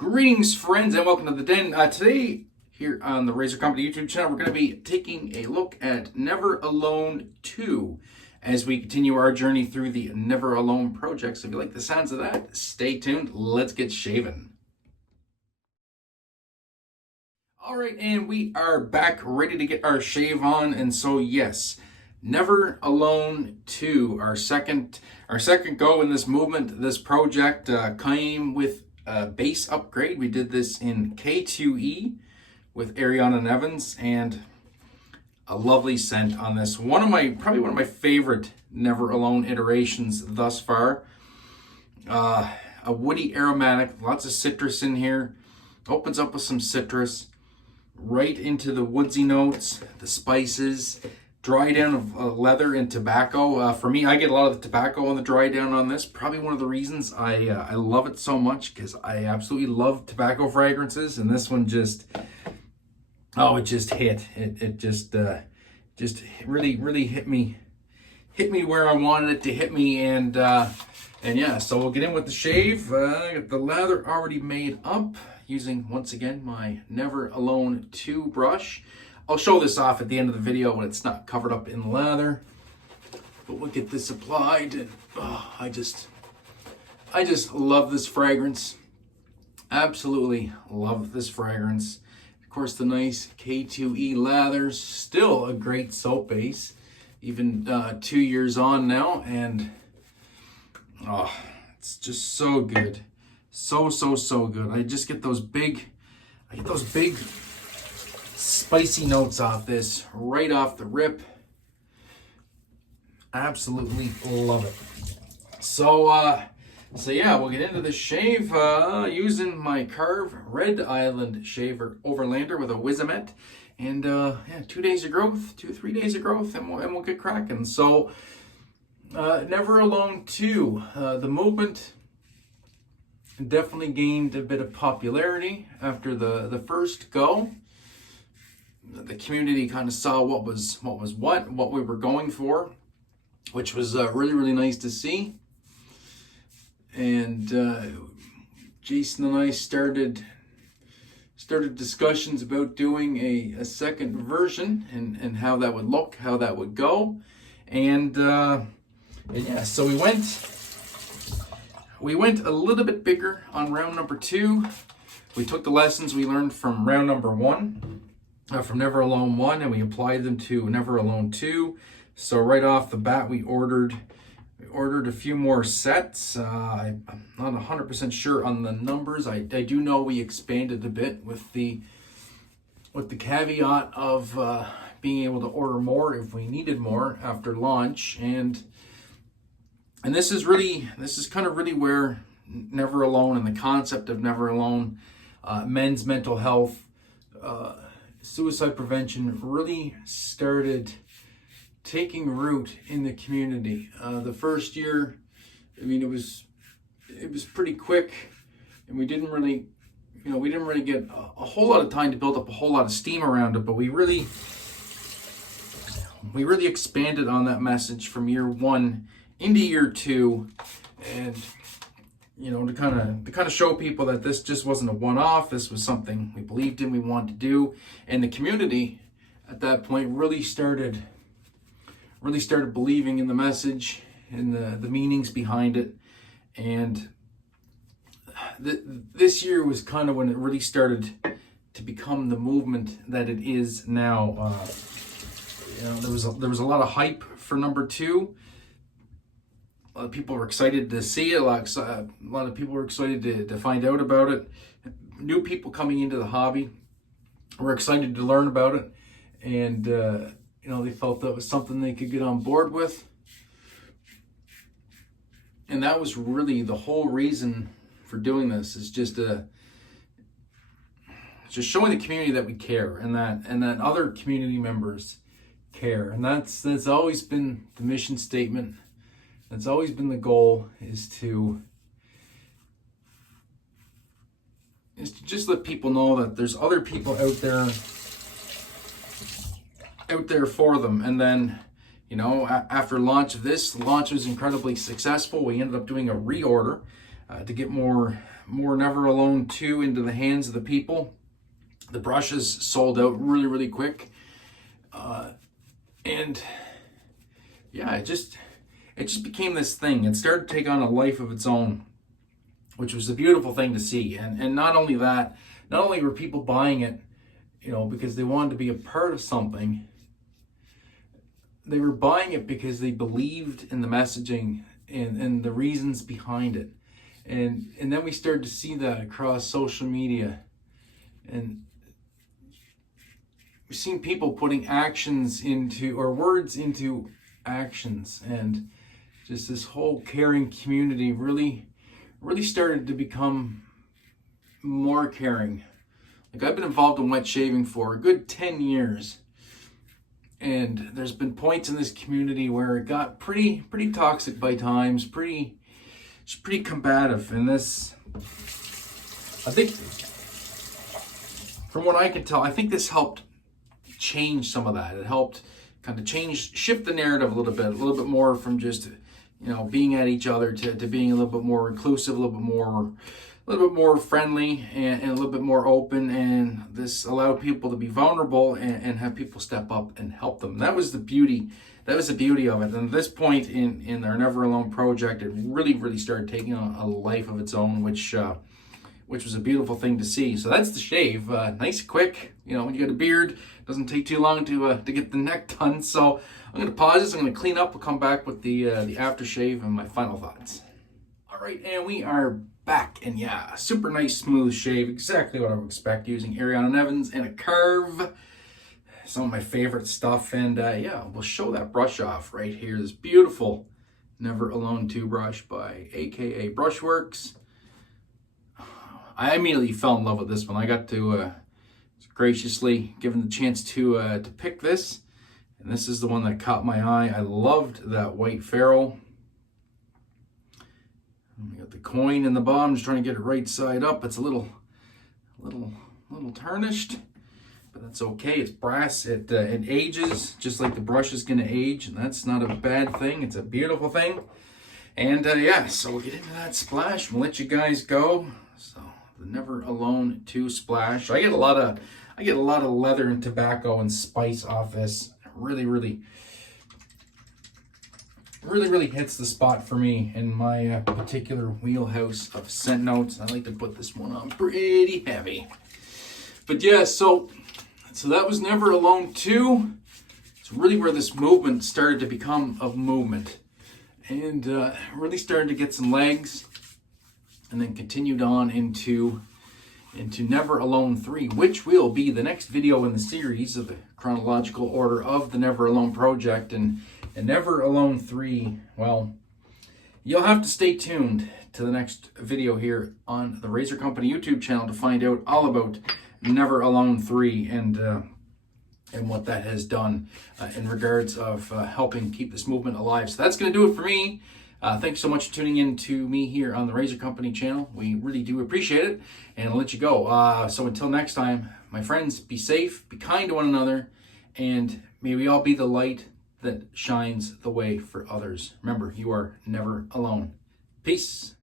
Greetings, friends, and welcome to the Den. Today, here on the Razor Company YouTube channel, we're going to be taking a look at Never Alone 2 as we continue our journey through the Never Alone project. So if you like the sounds of that, stay tuned. Let's get shaving. All right, and we are back ready to get our shave on. And so, yes, Never Alone 2, our second go in this movement. This project came with base upgrade. We did this in K2E with Ariana and Evans, and a lovely scent on this. Probably one of my favorite Never Alone iterations thus far. A woody aromatic, lots of citrus in here. Opens up with some citrus, right into the woodsy notes, the spices. Dry down of leather and tobacco. For me, I get a lot of the tobacco on the dry down on this. Probably one of the reasons I love it so much, because I absolutely love tobacco fragrances, and this one just, it just hit. It just really hit me where I wanted it to hit me, and yeah. So we'll get in with the shave. I got the lather already made up using, once again, my Never Alone 2 brush. I'll show this off at the end of the video when it's not covered up in lather. But we'll get this applied, and I just love this fragrance. Absolutely love this fragrance. Of course, the nice K2E lathers, still a great soap base, even 2 years on now, and it's just so good, so good. I just get those big, spicy notes off this right off the rip. Absolutely love it. So yeah, we'll get into the shave using my Carve Red Island Shaver Overlander with a Wizamet, and 2 days of growth, 3 days of growth, and we'll get cracking. So Never Alone 2, the movement definitely gained a bit of popularity after the first go. The community kind of saw what we were going for, which was really nice to see. And Jason and I started discussions about doing a second version and how that would look, how that would go, and yeah. So we went a little bit bigger on round number 2. We took the lessons we learned from round number 1. From Never Alone 1, and we applied them to Never Alone 2. So right off the bat, we ordered a few more sets. I'm not 100% sure on the numbers. I do know we expanded a bit with the caveat of being able to order more if we needed more after launch. And this is kind of really where Never Alone and the concept of Never Alone, men's mental health, suicide prevention really started taking root in the community. The first year, I mean, it was pretty quick, and we didn't really get a whole lot of time to build up a whole lot of steam around it. But we really expanded on that message from year 1 into year 2, and to kind of show people that this just wasn't a one-off. This was something we believed in, we wanted to do, and the community at that point really started believing in the message and the meanings behind it. And this year was kind of when it really started to become the movement that it is now. There was a lot of hype for number 2. A lot of people were excited to see it. A lot of people were excited to find out about it. New people coming into the hobby were excited to learn about it, and they felt that was something they could get on board with. And that was really the whole reason for doing this, is just showing the community that we care, and that other community members care. And that's always been the mission statement. That's always been the goal, is to just let people know that there's other people out there for them. And then, after launch was incredibly successful. We ended up doing a reorder to get more more Never Alone 2 into the hands of the people. The brushes sold out really, really quick. And yeah, it just became this thing. It started to take on a life of its own, which was a beautiful thing to see. And not only that, not only were people buying it, you know, because they wanted to be a part of something, they were buying it because they believed in the messaging and the reasons behind it. And then we started to see that across social media. And we've seen people putting actions into, or words into actions. And just this whole caring community really started to become more caring. Like, I've been involved in wet shaving for a good 10 years. And there's been points in this community where it got pretty toxic by times, pretty combative. And this, I think, from what I can tell, I think this helped change some of that. It helped kind of shift the narrative a little bit more from just, you know, being at each other to being a little bit more inclusive, a little bit more friendly, and a little bit more open. And this allowed people to be vulnerable and have people step up and help them. That was the beauty. That was the beauty of it. And at this point in our Never Alone project, it really started taking on a life of its own, which was a beautiful thing to see. So that's the shave. Nice, quick. You know, when you got a beard, it doesn't take too long to get the neck done. So I'm going to pause this. I'm going to clean up. We'll come back with the aftershave and my final thoughts. All right, and we are back. And yeah, super nice, smooth shave. Exactly what I would expect using Ariana Evans and a curve. Some of my favorite stuff. And yeah, we'll show that brush off right here. This beautiful Never Alone 2 brush by AKA Brushworks. I immediately fell in love with this one. I got to graciously given the chance to pick this. And this is the one that caught my eye. I loved that white ferrule. We got the coin in the bottom, just trying to get it right side up. It's a little tarnished, but that's okay. It's brass. It ages just like the brush is going to age, and that's not a bad thing. It's a beautiful thing. And yeah, so we'll get into that splash. We'll let you guys go. So the Never Alone 2 splash. I get a lot of leather and tobacco and spice off this. Really hits the spot for me in my particular wheelhouse of scent notes. I like to put this one on pretty heavy. But yeah, so that was Never Alone 2. It's really where this movement started to become a movement. And really started to get some legs. And then continued on into Never Alone 3, which will be the next video in the series of the chronological order of the Never Alone project. And Never Alone 3, well, you'll have to stay tuned to the next video here on the Razor Company YouTube channel to find out all about Never Alone 3 and what that has done in regards of helping keep this movement alive. So that's going to do it for me. Thanks so much for tuning in to me here on the Razor Company channel. We really do appreciate it, and I'll let you go. So until next time, my friends, be safe, be kind to one another, and may we all be the light that shines the way for others. Remember, you are never alone. Peace.